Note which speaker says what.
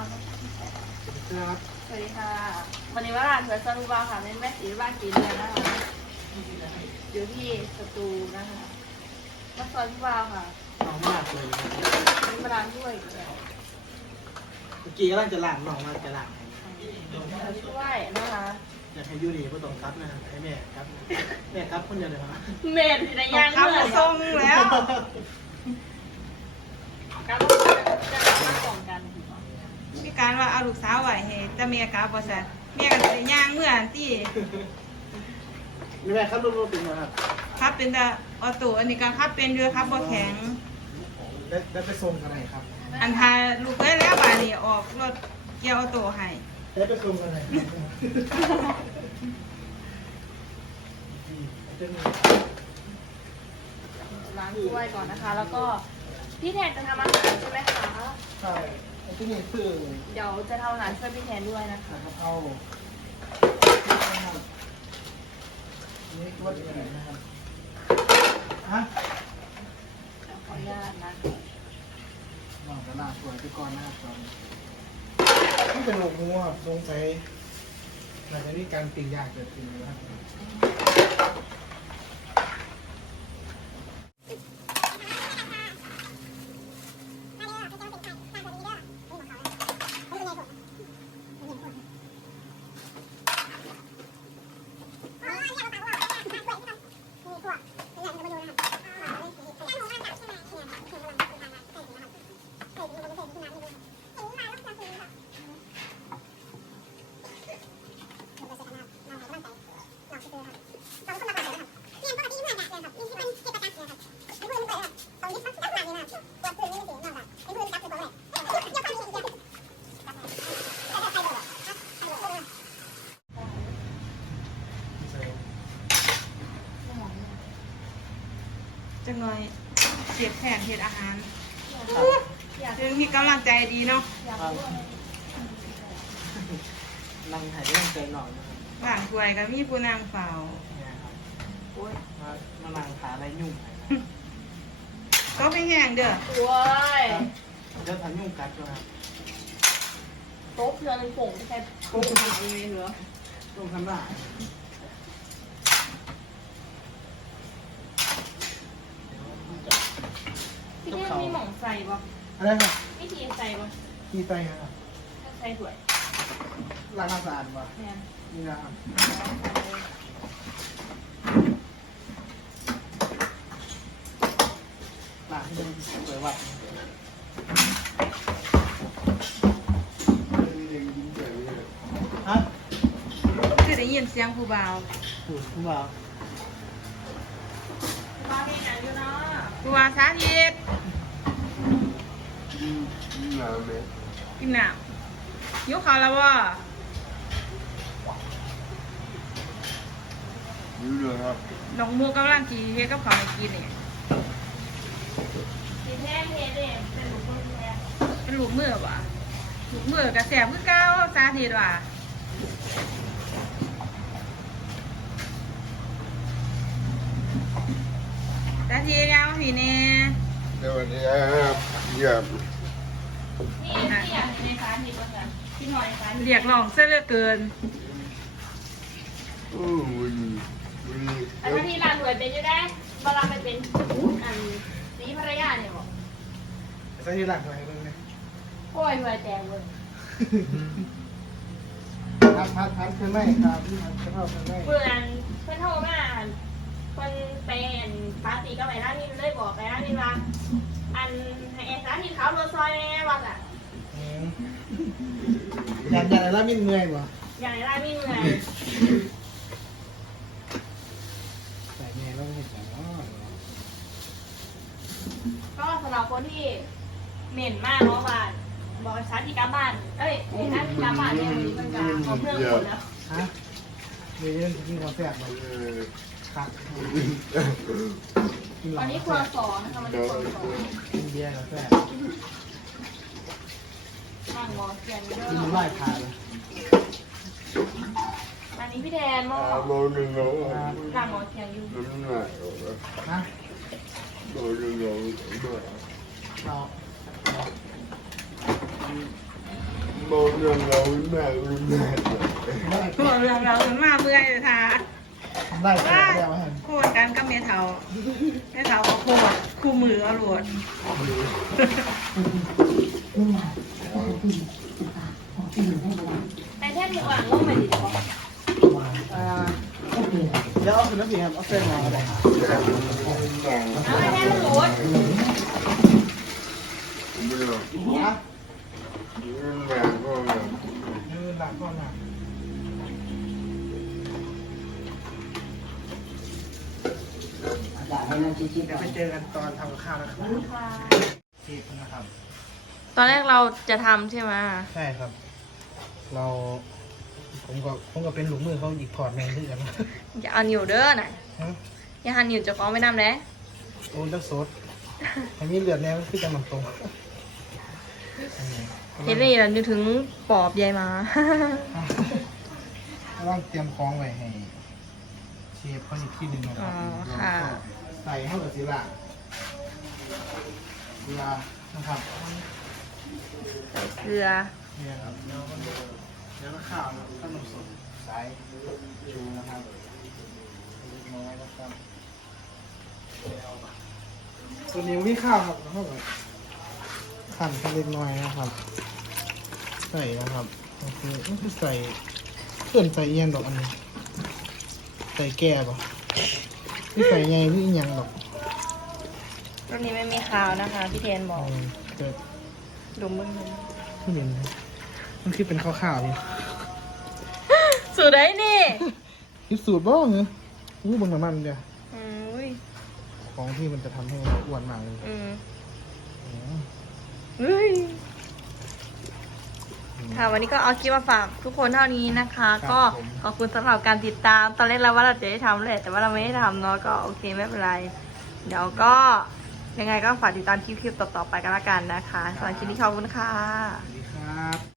Speaker 1: ครับ
Speaker 2: สวัสดีค่ะวันนี้ว่าร้านเสือซาลูบาค่ะในแม่สีบ้านสีเรือนนะคะอยู่ที่สตูนะคะมาซอยพี่บาวค่ะ
Speaker 1: น้องมากเลย
Speaker 2: มีมาร้านด้วยอีกแล้ว
Speaker 1: เมื่อกี้กำลังจะล้างน้องมาจะล้าง
Speaker 2: ช่วยนะคะ
Speaker 1: อยากให้ยูนี่ก็ต้องครับนะครับให้แม่ครับแม่ครับคนเดียวเลยครับ
Speaker 2: เมนในย่างเมื่อ
Speaker 3: ทรงแล้ว
Speaker 2: การลงทุนจะมาส่งกัน
Speaker 3: มีการว่าเอาลูกสาวไหวให้แต่เมียกาบอสันเมียก็จะย่างเมื่อที่
Speaker 1: แม่ครับลูกๆเป็นไงครับ
Speaker 3: ครับเป็นแต่ออโต้อันนี้ก็ครับเป็นเรือครับบ่แข็ง
Speaker 1: ได้ไปส่งกันไหนครับ
Speaker 3: อันทาลูกเอ้ยแล้วบาดนี้ออกรถเกียร์ออโต้ให้
Speaker 1: ได้ไปส่งกันไหนจะมี
Speaker 2: ล้างถ้วยก่อนนะคะ แล้วก็พี่แทนจะทำอาหารใช่ไหมคะ
Speaker 1: ใช่ไอ้ที่นี่คือ
Speaker 2: เดี๋ยวจะทำอาหารช่วยพี่แทนด้วยนะคะ
Speaker 1: เอานี่ว่าจะไหนนะครับฮะ
Speaker 2: ขออนุญาตนะ
Speaker 1: น้องกระลาสวยไปก่อนนะครับตอนนี่เป็นโรคหัวสงสัยหลังจากนี้การปิ้งย่างเกิดขึ้นนะครับ
Speaker 3: จังหน่อยเสียบแผนเฮ็ดอาหาร
Speaker 2: อยาก
Speaker 3: ถึงมีกำลังใจดีเนาะ
Speaker 2: อยากรู้อะไร
Speaker 1: นั่งถ่ายเรื่องใจหน่อยนะครับ
Speaker 3: หลังถ้วยก็มีผู้นางเฝ้า
Speaker 1: เนี่ยครับ
Speaker 2: โอ้ย
Speaker 1: มานั่งขาอะไรยุ่ง
Speaker 3: ก็ไม่แห้งเด้อ
Speaker 2: โอ้ย
Speaker 1: เดี๋ยวทำยุ่งกัดด้วยครับ
Speaker 2: โต๊ะเพื่อนเลยผงไม่ใช่โต๊ะทำเองเหรอ
Speaker 1: ต้องทำได้
Speaker 2: พี่แทนมีหม่องใส่ปะ
Speaker 1: อะไรครับ
Speaker 2: วิธีใส่ปะ
Speaker 1: ที่ไตครับ
Speaker 2: ถ้าใส่สวย
Speaker 1: ล้างน้ำสะอาดป่ะ
Speaker 2: แทน
Speaker 1: นี่นะครับล้างให้มันสวยวัด ฮะ
Speaker 3: คือได้ยินเสียงผู้บ่าว
Speaker 1: ถูกคุณบ่าว
Speaker 2: บ้านมีหนังอยู่เนาะ
Speaker 3: ผู้บ่าวสาธิต
Speaker 4: น้ำไหม
Speaker 3: กินน้ำยุคเขาแล้วว่า
Speaker 4: รู้เรื่องครับ
Speaker 3: น้องมูกำลังกินเฮ็ดกับข้าวให้กินนี่
Speaker 2: พี่แทนเฮ็ดเนี่ยเป็นหมูคนแทน
Speaker 3: เป็นลูกมือว่ะลูกมือกับแสบคือเก่าสาธิตว่ะสาธิตยาวพี่แน่
Speaker 4: สวัสดีครับเยี่ยม
Speaker 2: นี่ที่อยากในฟ้าที่ปะคะที่นอนในฟ้า
Speaker 3: เรียกร้องเสียเหลือเกิน
Speaker 4: โอ้ยวันนี้
Speaker 2: อันนั้นที่ร้านรวยเป็นอยู่ได้เวลาไปเป็นอันสีภรรยาเนี่ยบอก
Speaker 1: ใส่ที่หลังอะไรบ้างเนี่ย
Speaker 2: โอ้ยรวยแตงเลย
Speaker 1: พัดคือไม่ครับพัดคือเท่าคือไม่
Speaker 2: เพื่อนเพื่อนโทรมาเพื่อนเป็นปาร์ตี้ก็ไปร้านนี้เลยบอกไปร้านนี้ว่าอันให้ไอ้ร้านที่เขาโรซอยแน่ว่าอ่ะ
Speaker 1: อยากอะไรแล้วมินเมื่อยบ่
Speaker 2: อย่างไรร้านไม่เหนื่อย
Speaker 1: ใส่เงี้ยแล้วเห็นแต่ว่า
Speaker 2: ก็สำหรับคนที่เหม็นมากเนาะบ้านบอกชาร์จที่กลับบ้านเอ้ยไอ้ร้านที่กลับบ้านเนี่ยวันนี้มันจะเอาเพื่อนหมดแล้ว
Speaker 1: ฮะมีเรื่องที่เขาแซ่บมา ครับ
Speaker 2: วันนี้ครัวสองนะคะวันนี้ครัวสอง
Speaker 1: กินเบียร์กับแซ่บ
Speaker 2: นั่งรอเสียงเย
Speaker 1: กิน
Speaker 2: อะ
Speaker 1: ไล่พาเลย
Speaker 2: อันนี้พี่แทนหม้อ
Speaker 4: โลนึงแล้ว
Speaker 2: นั่งรอเสียงอยู่
Speaker 4: น้ำหนัก
Speaker 1: ฮะ
Speaker 4: โลนึงแล้วด้วย
Speaker 1: เรา
Speaker 4: มองเรื่องเราแม่รู้แม่
Speaker 1: ได้
Speaker 3: พวกเรื่องเรามันมาเมื่อยเลยท่า
Speaker 1: ได้แค่เดียวให้
Speaker 3: โคตรกันก็เมียเถาก็โคตรคู่มือเอาโหลด
Speaker 2: ไอแทนหมูอ่างลงไปดิจ้ะ
Speaker 1: เดี๋ยวเอาขึ้นน้ำสีครับเอาเส้นมาก็ได้
Speaker 2: เอาไอแทนมันหลุด
Speaker 4: ไม่รู้
Speaker 1: นะ
Speaker 4: แม่ก็แบบ
Speaker 1: ยืนหลังก่อนนะเดี๋ยวไปเจอกันตอนทำกับข้าวนะครับเชฟนะครับ
Speaker 2: ตอนแรกเราจะทำใช่ไหม
Speaker 1: ใช่ครับ ผมก็เป็นหลุมมือเขาหยิบถอดแมงด้วยกัน
Speaker 2: อย่าเอานิ้วเด้อน่ะอย่าหันนิ้วเจะฟ้าของไปนำเลย
Speaker 1: โอ้จะสดอันนี้เลือดแน่ก็คือจะมันตรง
Speaker 2: เฮนรี่เรานึกถึงปอบยายมา
Speaker 1: ต้องเตรียมของไว้ให้เชฟเขาอีกที่หนึ่งนะค
Speaker 2: อ๋
Speaker 1: รั
Speaker 2: อบ ค่ะ
Speaker 1: ใส่ให้กับศิลานะครับ
Speaker 2: เกลือ
Speaker 1: เนี่ยครับแล้วก็ข้าวนะขนมสดใส่ดูนะครับเล็กน้อยนะครับตัวนี้ไม่ข้าวครับเท่ากับหั่นแค่เล็กน้อยนะครับ ใส่นะครับโอเคนี่คือใส่เพื่อนใส่เอียนดอกอันนี้ใส่แก่ป่ะนี่ใส่ไงนี่อีหยังดอก
Speaker 2: รุ่นนี้ไม่มีขาวนะคะ พี่เทนบอก
Speaker 1: เกิด
Speaker 2: ดูมึง
Speaker 1: ผู้หญิงนะมันคือเป็นข้าวๆนี่
Speaker 2: สูดได้นี่
Speaker 1: คิดสูตรบ้างเหรออู้บนน้ำมันเดียว
Speaker 2: อุ้ย
Speaker 1: ของที่มันจะทำให้เราอ้วนมากเลย
Speaker 2: อืม
Speaker 1: อ๋อ
Speaker 2: เฮ้ยค่ะวันนี้ก็เอาคลิปมาฝากทุกคนเท่านี้นะคะ ก็ขอบคุณสำหรับการติดตาม ตอนแรกเราว่าเราจะได้ทำแหละแต่ว่าเราไม่ได้ทำเนาะก็โอเคไม่เป็นไร เดี๋ยวก็ยังไงก็ฝากติดตามคลิปต่อๆไปกันละกันนะคะสำหรับคลิปนี้ขอบคุณค่ะ
Speaker 1: สวัสดีครับ